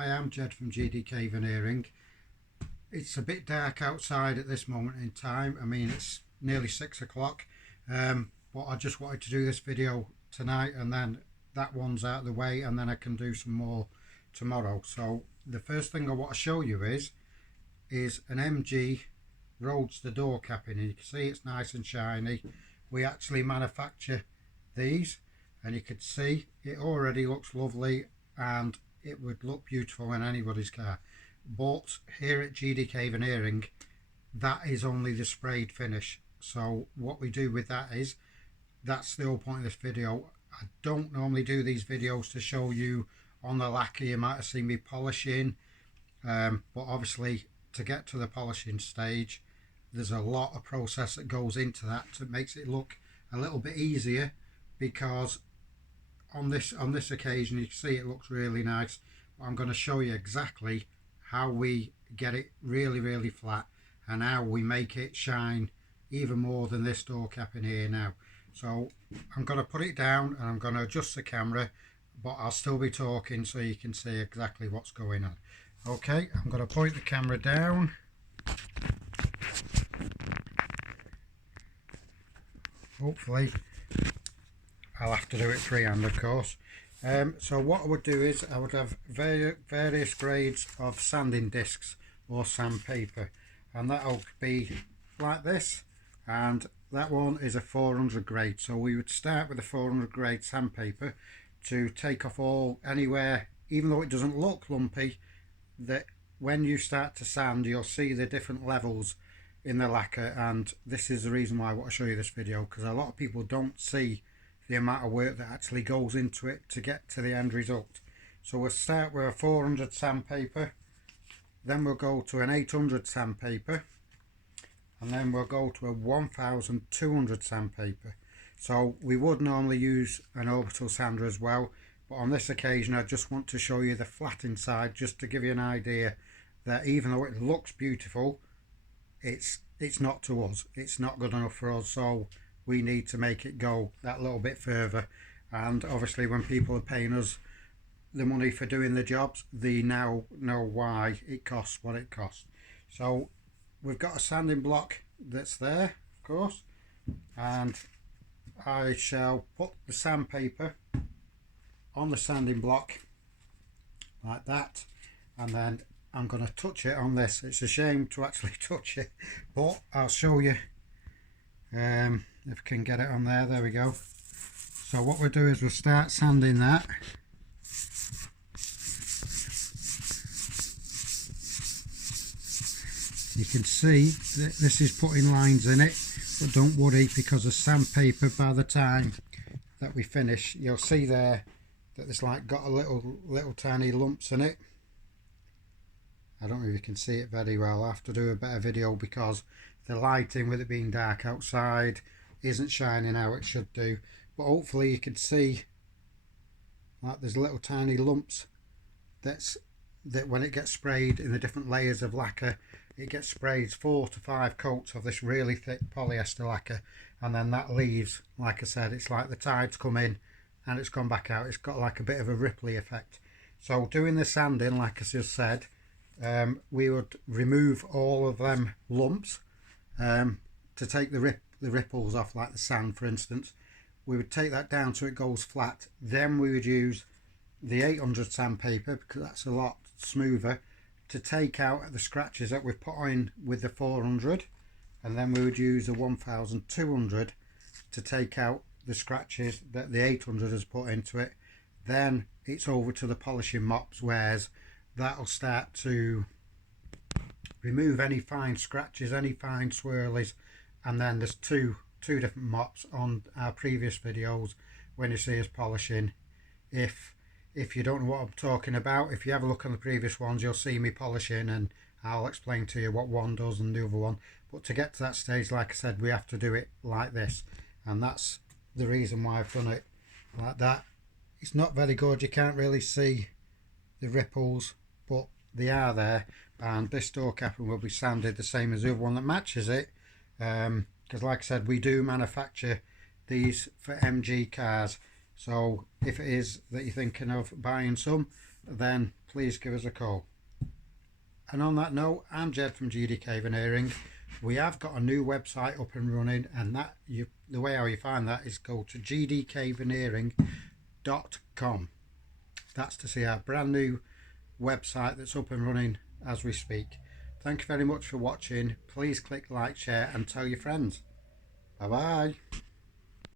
I am Jed from GDK Veneering. It's a bit dark outside at this moment in time. I mean, it's nearly 6 o'clock, but I just wanted to do this video tonight, and then that one's out of the way, and then I can do some more tomorrow. So the first thing I want to show you is an MG Roadster door capping, and you can see it's nice and shiny. We actually manufacture these, and you can see it already looks lovely, and it would look beautiful in anybody's car. But here at GDK Veneering, that is only the sprayed finish. So what we do with that is, that's the whole point of this video. I don't normally do these videos to show you on the lacquer. You might have seen me polishing, but obviously to get to the polishing stage, there's a lot of process that goes into that that makes it look a little bit easier, because on this occasion you can see it looks really nice. But I'm going to show you exactly how we get it really flat and how we make it shine even more than this door cap in here now. So I'm going to put it down and I'm going to adjust the camera, but I'll still be talking so you can see exactly what's going on. Okay, I'm going to point the camera down. Hopefully I'll have to do it freehand, of course. So what I would do is I would have various grades of sanding discs or sandpaper, and that'll be like this, and that one is a 400 grade. So we would start with a 400 grade sandpaper to take off anywhere, even though it doesn't look lumpy, that when you start to sand you'll see the different levels in the lacquer. And this is the reason why I want to show you this video, because a lot of people don't see the amount of work that actually goes into it to get to the end result. So we'll start with a 400 sandpaper, then we'll go to an 800 sandpaper, and then we'll go to a 1200 sandpaper. So we would normally use an orbital sander as well, but on this occasion I just want to show you the flat inside, just to give you an idea that even though it looks beautiful, it's not to us. It's not good enough for us, so we need to make it go that little bit further. And obviously when people are paying us the money for doing the jobs, they now know why it costs what it costs. So we've got a sanding block that's there, of course, and I shall put the sandpaper on the sanding block like that, and then I'm going to touch it on this. It's a shame to actually touch it, but I'll show you if I can get it on there. There we go. So what we'll do is we'll start sanding that. You can see that this is putting lines in it, but don't worry, because the sandpaper, by the time that we finish, you'll see there that it's like got a little tiny lumps in it. I don't know if you can see it very well. I'll have to do a better video because the lighting, with it being dark outside, isn't shining how it should do. But hopefully you can see like there's little tiny lumps that when it gets sprayed in the different layers of lacquer, it gets sprayed 4 to 5 coats of this really thick polyester lacquer, and then that leaves, like I said, it's like the tide's come in and it's gone back out. It's got like a bit of a ripply effect. So doing the sanding, like I just said, we would remove all of them lumps to take the ripples off, like the sand for instance. We would take that down so it goes flat. Then we would use the 800 sandpaper, because that's a lot smoother, to take out the scratches that we've put on with the 400, and then we would use the 1200 to take out the scratches that the 800 has put into it. Then it's over to the polishing mops, whereas that'll start to remove any fine scratches, any fine swirlies. And then there's two different mops on our previous videos when you see us polishing. If you don't know what I'm talking about, if you have a look on the previous ones, you'll see me polishing, and I'll explain to you what one does and the other one. But to get to that stage, like I said, we have to do it like this, and that's the reason why I've done it like that. It's not very good, you can't really see the ripples, but they are there. And this door capping will be sanded the same as the other one that matches it, because like I said, we do manufacture these for MG cars. So if it is that you're thinking of buying some, then please give us a call. And on that note, I'm Jed from GDK Veneering. We have got a new website up and running, and the way how you find that is go to gdkveneering.com. That's to see our brand new website that's up and running as we speak. Thank you very much for watching. Please click like, share and tell your friends. Bye bye.